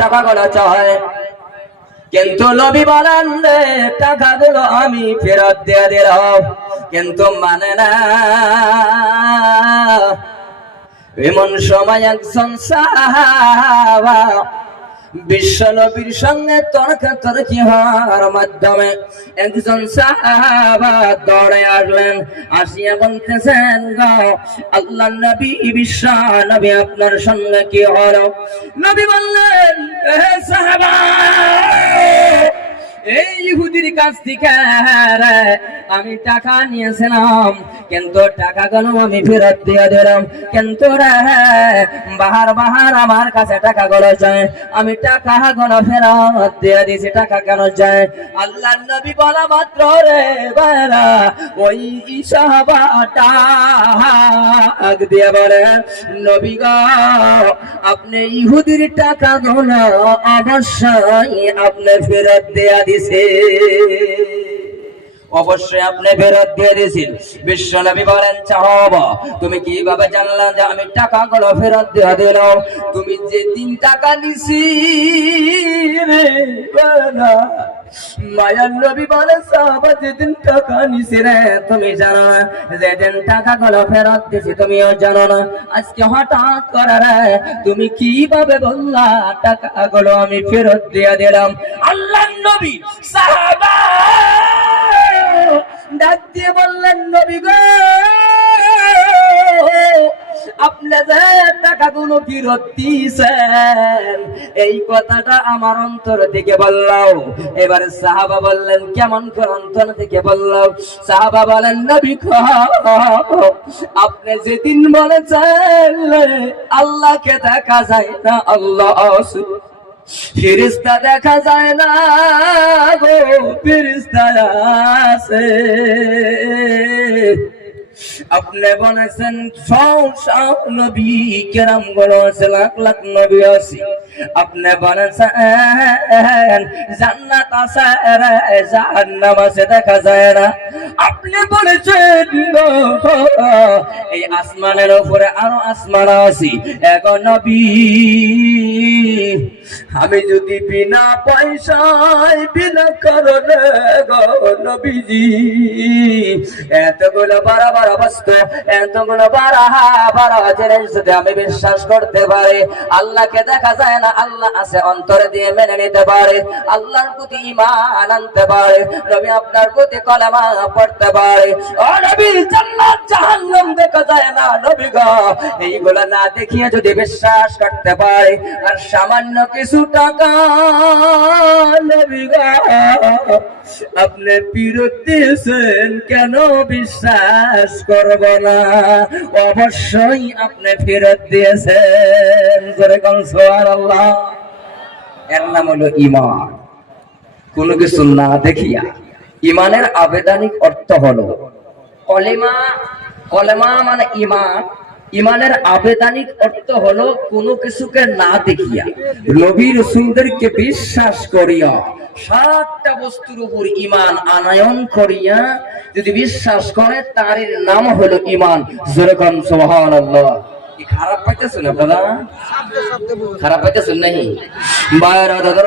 টাকা গুলো চায় কিন্তু নবী বলেন টাকা টাকাগুলো আমি ফেরত দিয়ে দিলাম। কিন্তু মানে না। এমন সময় একজন সাহাবা বিশ্ব নবীর সঙ্গে তর্ক তর্কি হওয়ার মাধ্যমে একজন সাহাবা দৌড়ে আসলেন, আসিয়া বলতেছেন আল্লাহ নবী, বিশ্ব নবী আপনার সঙ্গে কি হলো? নবী বললেন সাহাবা এই ইহুদির কাছ থেকে আমি টাকা নিয়েছিলাম, কিন্তু টাকাগুলো আমি ফেরত দিয়ে দিলাম। কিন্তু রে বাহার বাহার আমার কাছে টাকাগুলো চায় আমি টাকাগুলো ফেরত দিয়ে দিয়েছি টাকা কেন চায় আল্লাহ নবী বলা মাত্র রে বারা, ওই হাক দিয়ে বলে, নবী গো, আপনি ইহুদির টাকাগুলো অবশ্যই আপনি ফেরত দেয়া দিছে। অবশ্যই আপনি ফেরত দিয়ে দিয়েছেন। বিশ্ব নবী বলেন চাহব তুমি কীভাবে জানলা যে আমি টাকাগুলো ফেরত দিয়ে দিলাম? তুমি যে তিন টাকা নিছি। মায়ার নবী বলে যেদিন টাকা নিছি রে, তুমি জানো না, যেদিন টাকাগুলো ফেরত দিছি, তুমিও জানো না। আজকে হঠাৎ করে রে, তুমি কীভাবে বললা, টাকাগুলো আমি ফেরত দিয়ে দিলাম। নবী ডাক দিয়ে বললেন, নবী গো এই কথাটা আমার অন্তর থেকে বললাম এবারে সাহাবা বললেন, কেমন করে অন্তর থেকে বললাম সাহাবা বলেন, নবী আপনি যেদিন বলেছেন, আল্লাহকে দেখা যায় না, আল্লাহ। ফিরিস্তা দেখা যায় না গো ফিরিস্তা আছে আপনি বলেছেন সব নবী কেরামগুলো আছে লাখ লাখ নবী আছে আপনি বলেছেন, জান্নাত আছে জাহান্নাম আছে দেখা যায় না। আপনি বলেছেন এই আসমানের উপরে আরও আসমান আছে। এখন নবী। আমি যদি বিনা পয়সায়, বিনা কারণে নবীজি, এতগুলো বারা বারা বস্তু, এতগুলো বারা বারা জিনিস যদি আমি বিশ্বাস করতে পারি। আল্লাহকে দেখা যায় না, আল্লাহ আছে অন্তরে দিয়ে মেনে নিতে পারে। আল্লাহর প্রতি ইমান আনতে পারে। নবী আপনার প্রতি কলেমা পড়তে পারে। ও নবী, জান্নাত, জাহান্নাম দেখা যায় না নবী গো। এইগুলো না দেখিয়ে যদি বিশ্বাস করতে পারে, আর সামান্য কিছু টাকা আপনি ফেরত দিয়েছেন কেন বিশ্বাস করব না? অবশ্যই আপনি ফেরত দিয়েছেন। করে কম আল্লাহ এর নাম হলো ইমান কোনো কিছু না দেখিয়া ইমানের আবেদানিক অর্থ হলো কলেমা কলেমা মানে ইমান ইমানের আবেদানিক অর্থ হলো কোনো কিছুকে না দেখিয়া। নবী রসুলদেরকে বিশ্বাস করিয়া সাতটা বস্তুর উপর ইমান আনায়ন করিয়া যদি বিশ্বাস করে তার নাম হলো ইমান। যেরকম সোহান খারাপ পাইতেছেন আপনারা? খারাপ পাইতেছেন নাকি? বাইরে দাদর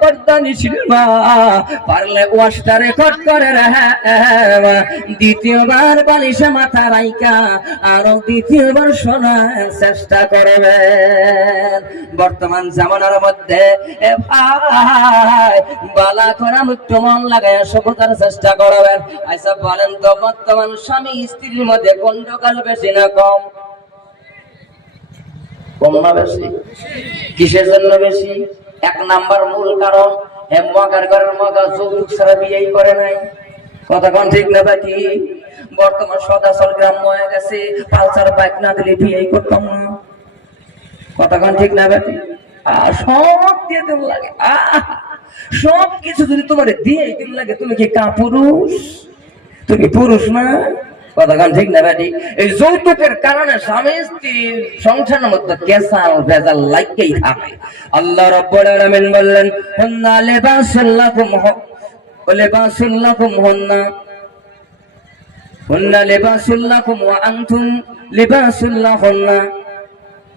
পর্দা নিশিল মা পারলে ওয়াশটা রেকর্ড করে রে দ্বিতীয়বার বালিশে মাথা রাইকা আরও দ্বিতীয়বার শোনার চেষ্টা করবেন বর্তমান জামানার মধ্যে বালা করা মুক্ত মন লাগায় সভ্যতার চেষ্টা করবেন আচ্ছা বলেন তো, বর্তমান স্বামী স্ত্রীর মধ্যে গন্ডকাল বেশি না কম? কম না বেশি? কিসের জন্য বেশি? এক নাম্বার মূল কারণ হে মগার ঘরের মগা যৌতুক ছাড়া বিয়েই করে নাই। কোন ঠিক না বাকি? বর্তমান সদাচল গ্রাম্য হয়ে গেছে, পালসার বাইক না দিলে বিয়েই করতাম না। কোন ঠিক না বাকি? সব দিয়ে দিন লাগে। সব কিছু যদি তোমার দিয়ে দিন লাগে, তুমি কি কা পুরুষ তুমি পুরুষ না? কথা গান ঠিক না ব্যাটি এই যৌতুকের কারণে স্বামী স্ত্রীর সংসারের মধ্যে কেসাল ভেজাল লাগতেই থাকে। আল্লাহ রব্বুল আলামিন বললেন, হুন্না লিবাসুল লাকুম লিবাসুল লাকুম হুন্না। হুন্না লিবাসুল লাকুম ওয়া আনতুম লিবাসুল লাহুন্না।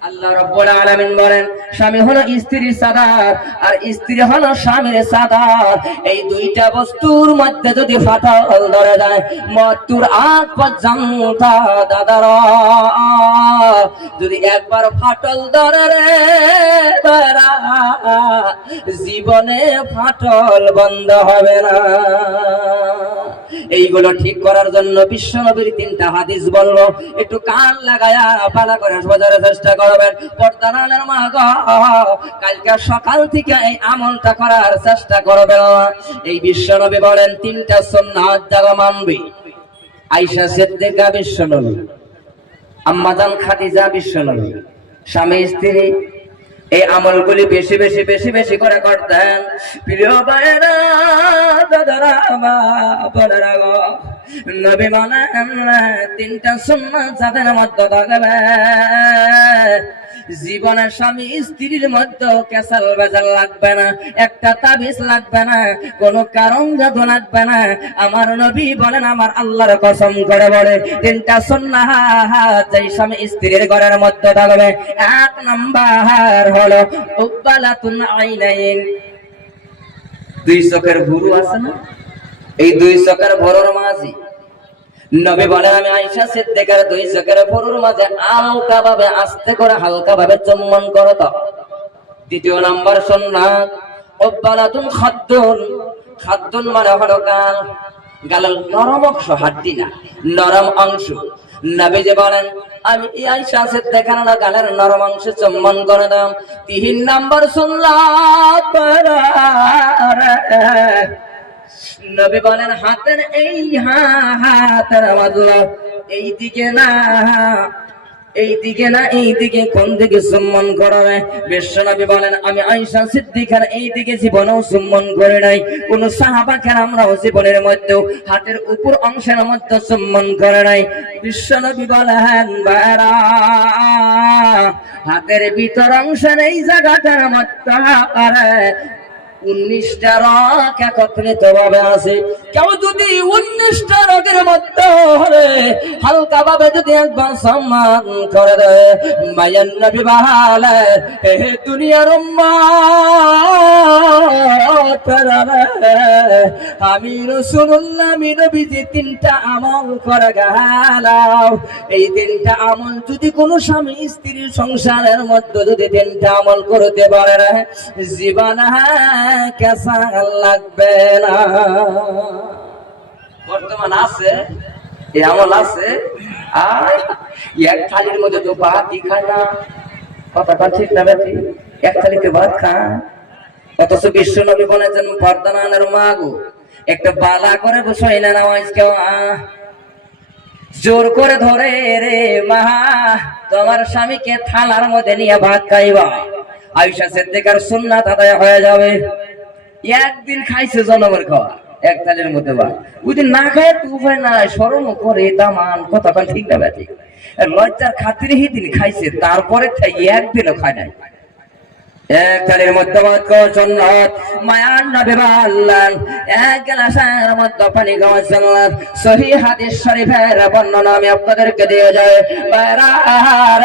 আল্লাহ রাব্বুল আলামিন বলেন, স্বামী হলো স্ত্রীর সাদার, আর স্ত্রী হলো স্বামীর সাদার। এই দুইটা বস্তুর মধ্যে যদি ফাটল ধরে যায়, মৃত্যুর আগ পর্যন্ত দাদার। যদি একবার ফাটল ধরে রে জীবনে ফাটল বন্ধ হবে না। এইগুলো ঠিক করার জন্য বিশ্ব নবীর তিনটা হাদিস বলব একটু কান লাগায়া পালা করে বোঝার চেষ্টা করবেন পর্দানালের মা গো। কালকে সকাল থেকে এই আমলটা করার চেষ্টা করবেন এই বিশ্ব নবী বলেন, তিনটা সুন্নাত যারা মানবে। আইসা সিদ্দিকা বিশ্ব নবী আম্মাজান খাদিজা বিশ্ব নবী স্বামী, স্ত্রী, এই আমলগুলি বেশি বেশি বেশি বেশি করে করতেন। প্রিয় ভাইয়েরা, দাদারা, মা, বোনেরা জীবনে স্বামী স্ত্রীর মধ্যে কেসাল বেজাল লাগবে না, একটা তাবিজ লাগবে না, কোন কারণ জাদু লাগবে না। আমার নবী বলেন, আমার আল্লাহর কসম করে বলে, তিনটা সুন্নাত যেই স্বামী স্ত্রীর ঘরের মধ্যে থাকবে, এক নাম্বার হলো উব্বালাতুন আইনাইন। দুই চোখের ভুরু আছে না? এই দুই চোখের ভরর মাঝি নবী বলেন, আমি আয়েশা সিদ্দিকার দুই চোখের ভরুর মাঝে হালকা ভাবে আস্তে করে হালকা ভাবে চুম্বন করো তো। দ্বিতীয় নাম্বার সুন্নাত, উব্বালাতুন খাদ্দুন। খাদ্দুন মানে হলো গাল। গালের নরম অংশ, হাড্ডি না, নরম অংশ। নবী যে বলেন, আমি এই আয়েশা সিদ্দিকার না, গালের নরম অংশ চুম্বন করে দাম। তিন নাম্বার সুন্নাত নবী বলেন, হাতের এই হা- হাতের মাদলা এই দিকে না এই দিকে না এই দিকে কোন দিকে সম্মান করাবে বিশ্ব নবী বলেন, আমি আয়েশা সিদ্দিকার এই দিকে জীবনেও সম্মান করে নাই। কোন সাহাবাকের আমরাও জীবনের মধ্যে হাতের উপর অংশের মধ্যে সম্মান করে নাই। বিশ্ব নবী বলেন হাতের ভিতর অংশের এই জায়গাটার মধ্যে উনিশটা রক একত্রিত ভাবে আছে। কেউ যদি উনিশটা রকের মধ্যে হলে হালকা ভাবে যদি একবার সম্মান করে দেয়, মায়ের নবী বাহালে, হে দুনিয়ার আমি রসুল্লাহ আমি নবীজি, তিনটা আমল করে গেলাম। এই তিনটা আমল যদি কোনো স্বামী স্ত্রীর সংসারের মধ্যে যদি তিনটা আমল করতে পারে, জীবন কেসা লাগবে না। বর্তমান আছে আমল আছে, আর এক থালির মধ্যে তো ভাতই খায় না। ঠিক না এক থালিতে ভাত অথচ বিশ্ব নবী একটা বালা করে বসে না নামাজ কেউ আহ জোর করে ধরে রে, মা। তোমার স্বামীকে থালার মধ্যে নিয়ে ভাত খাইবা। আয়সা সিদ্দিকার সুন্নাত আদায় হয়ে যাবে। একদিন খাইছে জনমের খাওয়া, এক তালের মধ্যে বা ওইদিন না খায় তো উপায় নাই সরম করে, দামান কথা ঠিক না ব্যাটি লজ্জার খাতিরে দিন খাইছে, তারপরে একদিনও খায় নাই। এক থালির মধ্যে ভাত সন্ন্যত মায়ান নবী বললেন, এক গ্লাসের মধ্যে পানি খাওয়ার জন্য সহি হাদিস শরীফের বর্ণনা আমি আপনাদেরকে দিয়ে যাই। বাইরার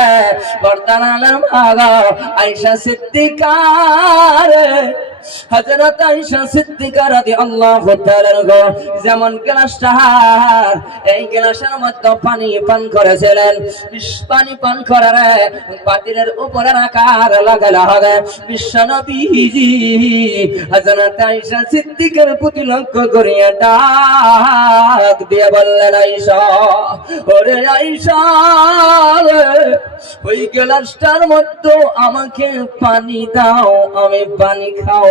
বর্তমানের মাগো আয়েশা সিদ্দিকার হযরত আয়েশা সিদ্দিকা রাদিয়াল্লাহু তাআলা গো যেমন গ্লাসটা এই গ্লাসের মধ্যে পানি পান করেছিলেন। পানি পান করার পাতিলের উপরে রাখার লাগালা হবে। বিশ্বনবীজি হযরত আয়েশা সিদ্দিকার প্রতি লক্ষ্য করিয়া ডাক দিয়ে বললেন, আয়েশা, ওরে আয়েশা, ওই গ্লাসটার মধ্যে আমাকে পানি দাও, আমি পানি খাও।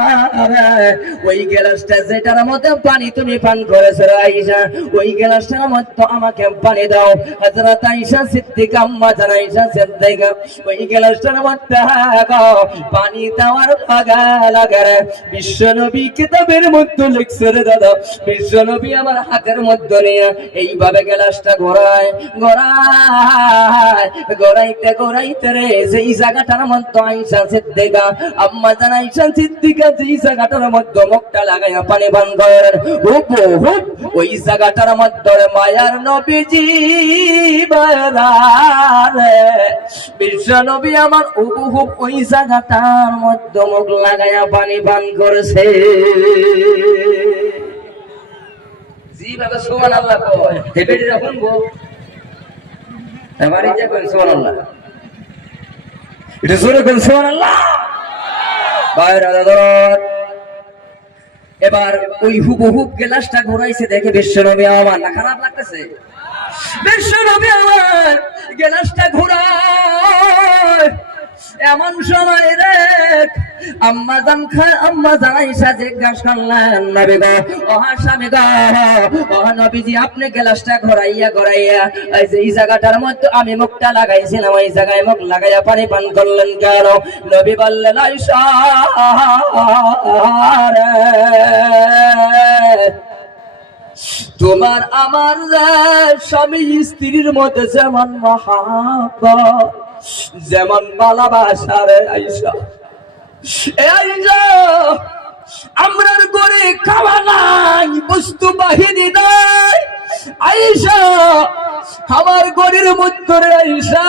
ওই গ্লাসটা যেটার মধ্যে পানি তুমি পান করেছ আইসা ওই গ্লাসটার মধ্যে আমাকে পানি দাও। হযরত আয়েশা সিদ্দিকা, আম্মা জান আয়েশা ওই গ্লাসটার মধ্যে পানি দেওয়ার লাগা লাগা রে। বিশ্ব নবী কিতাবের মধ্যে লিখছে রে দাদা। বিশ্ব নবী আমার হাতের মধ্যে নিয়ে এইভাবে গ্লাসটা ঘোরায় ঘোরায়। ঘোরাইতে ঘোরাইতে রে, যেই জায়গাটার মধ্যে আয়েশা সিদ্দিকা, আম্মা জান আয়েশা সিদ্দিকা, যেই জায়গাটার মধ্যে মুখটা লাগাইয়া পানি পান করেন। হুপ হুপ ওই জায়গাটার মধ্যে মায়ার নবীজি বিশ্ব নবী আমার উবু হুপ ওই জায়গাটার মধ্যে মুখ লাগাইয়া পানি পান করেছে। জি বাবা আল্লাহ কয়। হে বেটিরা শুনব? এবারে যে কোন সুবহান আল্লাহ এটা জোরে কোন সুবহান আল্লাহ বাইরে দাদা এবার ওই হুবহুব গেলাসটা ঘোরাইছে দেখে বিশ্বনবী আমার না খারাপ লাগতেছে? বিশ্বনবী আমার গেলাসটা ঘোরায়। এমন সময় রে আম্মা জান আম্মা জানাইসা জিজ্ঞাসা করলেন, নবী গো ও স্বামী গো ও নবীজি আপনি গ্লাসটা ঘোরাইয়া ঘোরাইয়া, এই যে এই জায়গাটার মধ্যে আমি মুখটা লাগাইছিলাম ওই জায়গায় মুখ লাগাইয়া পানি পান করলেন কেন? নবী বললেন আইসা তোমার আমার স্বামী স্ত্রীর মধ্যে যেমন মহাব্বত যেমন ভালোবাসা রে আইসা এ আইসা আমরার করে খাওয়া নাই বস্তু বাহিনী নাই আইসা আমার গরির মধ্যে আইসা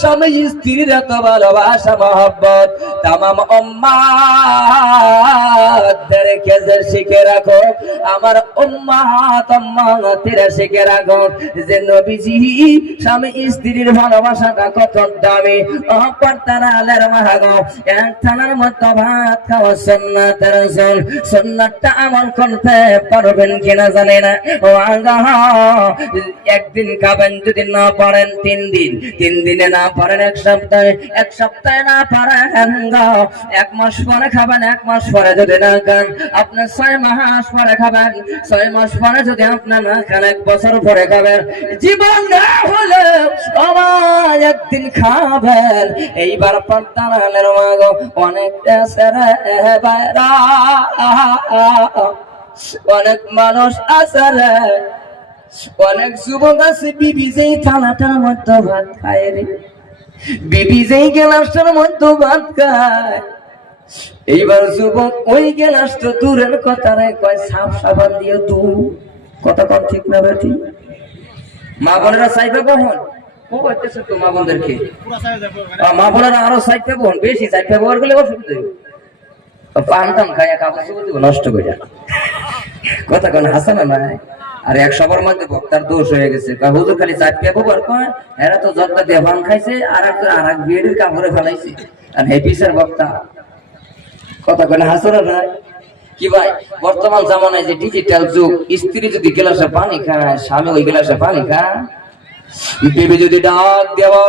স্বামী স্ত্রীর এত ভালোবাসা, মহব্বত। তামাম উম্মাদের কেজে শিখে রাখো, আমার উম্মাত উম্মাতেরা শিখে রাখো, যে নবীজি স্বামী স্ত্রীর ভালোবাসাটা কত দামি। অপরতারা আলের মাহাগো, এক থানার মতো ভাত খাওয়া সুন্নাতের রাসূল। সুন্নাতটা আমল করতে পারবেন কিনা জানি না। ও একদিন খাবেন যদি না পারেন, তিন দিন। তিন দিনে না পারেন, এক সপ্তাহে এক সপ্তাহে না পারেন এক মাস পরে খাবেন, এক মাস পরে যদি না খান, আপনি ছয় মাস পরে খাবেন, ছয় মাস পরে যদি আপনার না খান, এক বছর পরে খাবেন। জীবন না হলে একদিন খাবেন। এইবার পর্দানের মাগো অনেক অনেক মানুষ রে অনেক যুবক আছে, বিবি যেই থালাটার মধ্যে ভাত খায় রে। বিবি যেই গেলাসটার মধ্যে ভাত খায়। এইবার যুবক ওই গেলাসটা দূরের কথা রে, কয়, সাপ সাবান দিয়ে দু। কথা কম ঠিক না বেটি? মা বোনেরা চাইবে কখন ও করতেছে তো মা বোনদেরকে। মা বোনেরা আরও সাইড পাবো বেশি সাইড ব্যবহার করলে অসুবিধা পান টান খাইয়া কাপড় চোপড় নষ্ট করে কথা কোন হাসে না নাই আর এক সবার মধ্যে বক্তার দোষ হয়ে গেছে। হুজুর খালি চাট পেপো বার কয়, এরা তো যতটা দেবান খাইছে, আর এক আর এক বিয়ের কাপড়ে ফেলাইছে। আর হেপিসের বক্তা। কথা কোন হাসে না কি ভাই, বর্তমান জামানায় যে ডিজিটাল যুগ, স্ত্রী যদি গ্লাসে পানি খায়, স্বামী ওই গ্লাসে পানি খায়, বিবি যদি ডাক দেওয়া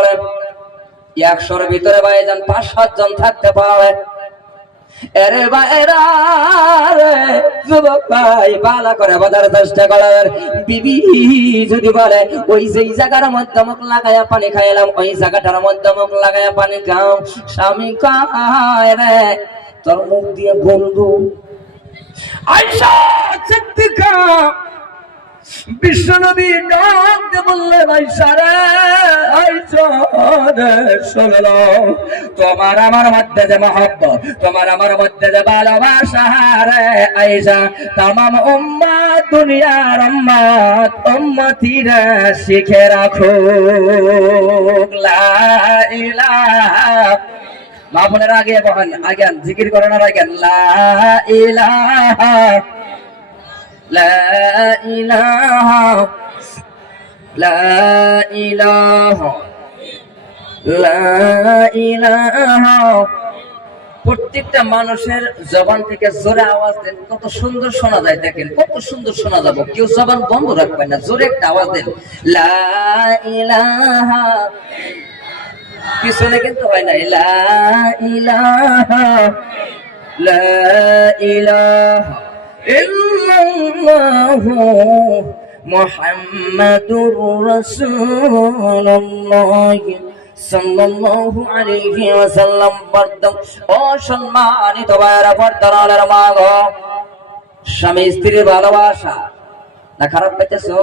একশোর ভিতরে ভাই যান পাঁচ সাত জন থাকতে পারে। এরে বাইরা রে, যুবক ভাই বালা করে বাজার চেষ্টা করার বিবি যদি বলে, ওই যেই জায়গার মধ্যে মুখ লাগাইয়া পানি খাইলাম, ওই জায়গাটার মধ্যে মুখ লাগাইয়া পানি খাও স্বামী খায় রে, তোর মুখ দিয়ে বন্ধু আইসা সিদ্দিকা বিশ্বনবী ডাক দিয়ে বললেন আইসা রে আইসা রে তোমার আমার মধ্যে যে মহব্বত, তোমার আমার মধ্যে যে ভালোবাসা রে আইসা তামাম উম্মাত দুনিয়ার উম্মাত উম্মতিরা শিখে রাখো। লা ইলাহা মা বোনের আগে আগে জিকির করেন আর আগে লা ইলাহা لا إله لا إله لا إله প্রত্যেকটা মানুষের জবান থেকে জোরে আওয়াজ দেন কত সুন্দর শোনা যায় দেখেন কত সুন্দর শোনা যাবো কেউ জবান বন্ধ রাখবেন না জোরে একটা আওয়াজ দেন লা ইলাহা পিছনে কিন্তু হয় না লা ইলাহা লা ইলাহা ইল্লাল্লাহু رسول الله সাল্লাল্লাহু আলাইহি ওয়াসাল্লাম বর্দম ও সম্মানিত ভাইরা পর্দার মা গো স্বামী স্ত্রীর ভালোবাসা। না খারাপ পেতেছো